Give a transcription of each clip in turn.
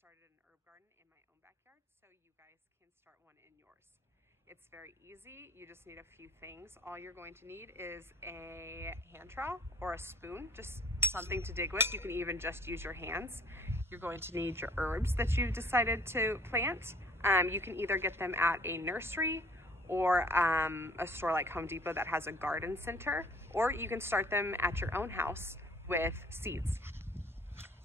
started an herb garden in my own backyard, so you guys can start one in yours. It's very easy. You just need a few things. All you're going to need is a hand trowel or a spoon, just something to dig with. You can even just use your hands. You're going to need your herbs that you've decided to plant. You can either get them at a nursery or a store like Home Depot that has a garden center, or you can start them at your own house with seeds.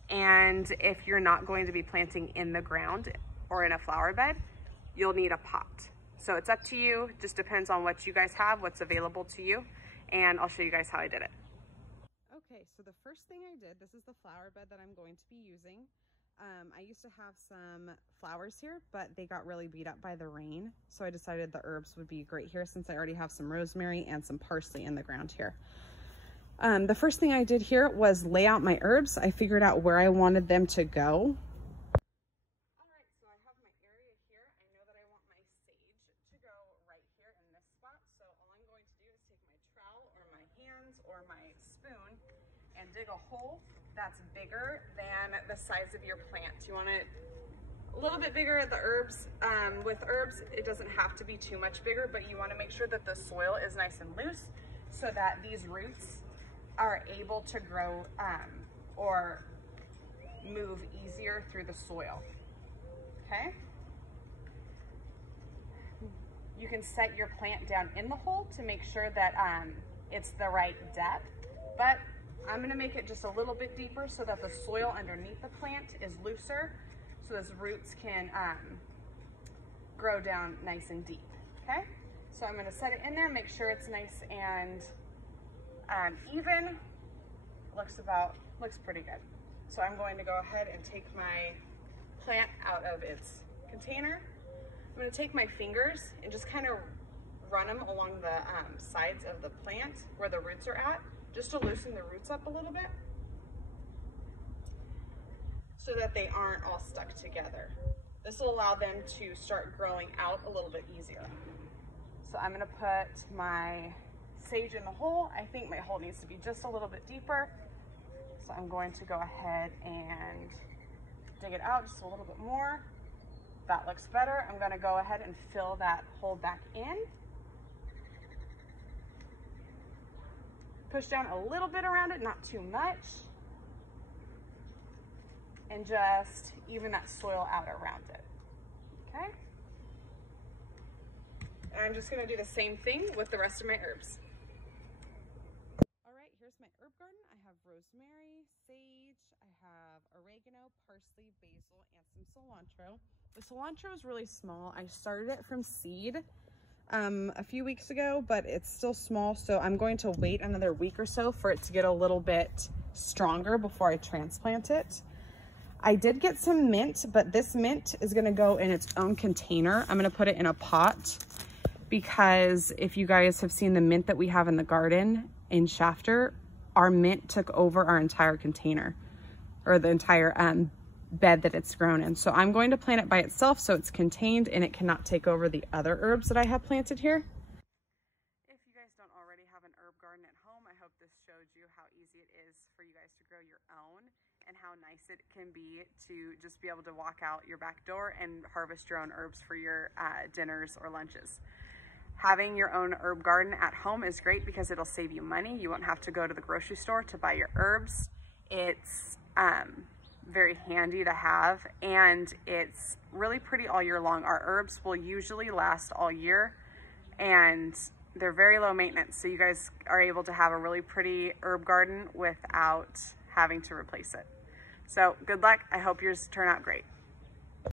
And if you're not going to be planting in the ground or in a flower bed, you'll need a pot. So it's up to you, just depends on what you guys have, what's available to you, and I'll show you guys how I did it. Okay, so the first thing I did, this is the flower bed that I'm going to be using. I used to have some flowers here, but they got really beat up by the rain. So I decided the herbs would be great here since I already have some rosemary and some parsley in the ground here. The first thing I did here was lay out my herbs. I figured out where I wanted them to go. All right, so I have my area here. I know that I want my sage to go right here in this spot. So all I'm going to do is take my trowel or my hands or my spoon and dig a hole that's bigger than the size of your plant. You want it a little bit bigger at the herbs. With herbs, it doesn't have to be too much bigger, but you want to make sure that the soil is nice and loose so that these roots are able to grow or move easier through the soil. Okay? You can set your plant down in the hole to make sure that it's the right depth, but I'm gonna make it just a little bit deeper so that the soil underneath the plant is looser so those roots can grow down nice and deep, okay? So I'm gonna set it in there, make sure it's nice and even. Looks pretty good. So I'm going to go ahead and take my plant out of its container. I'm gonna take my fingers and just kind of run them along the sides of the plant where the roots are at, just to loosen the roots up a little bit so that they aren't all stuck together. This will allow them to start growing out a little bit easier. So I'm gonna put my sage in the hole. I think my hole needs to be just a little bit deeper. So I'm going to go ahead and dig it out just a little bit more. That looks better. I'm gonna go ahead and fill that hole back in. Push down a little bit around it, not too much. And just even that soil out around it, okay? And I'm just gonna do the same thing with the rest of my herbs. All right, here's my herb garden. I have rosemary, sage, I have oregano, parsley, basil, and some cilantro. The cilantro is really small. I started it from seed a few weeks ago, but it's still small, so I'm going to wait another week or so for it to get a little bit stronger before I transplant it. I did get some mint, but this mint is going to go in its own container. I'm going to put it in a pot because if you guys have seen the mint that we have in the garden in Shafter, our mint took over our entire container, or the entire bed that it's grown in. So I'm going to plant it by itself so it's contained and it cannot take over the other herbs that I have planted here. If you guys don't already have an herb garden at home, I hope this showed you how easy it is for you guys to grow your own and how nice it can be to just be able to walk out your back door and harvest your own herbs for your dinners or lunches. Having your own herb garden at home is great because it'll save you money. You won't have to go to the grocery store to buy your herbs. It's very handy to have, and it's really pretty all year long. Our herbs will usually last all year, and they're very low maintenance, so you guys are able to have a really pretty herb garden without having to replace it. So good luck. I hope yours turn out great.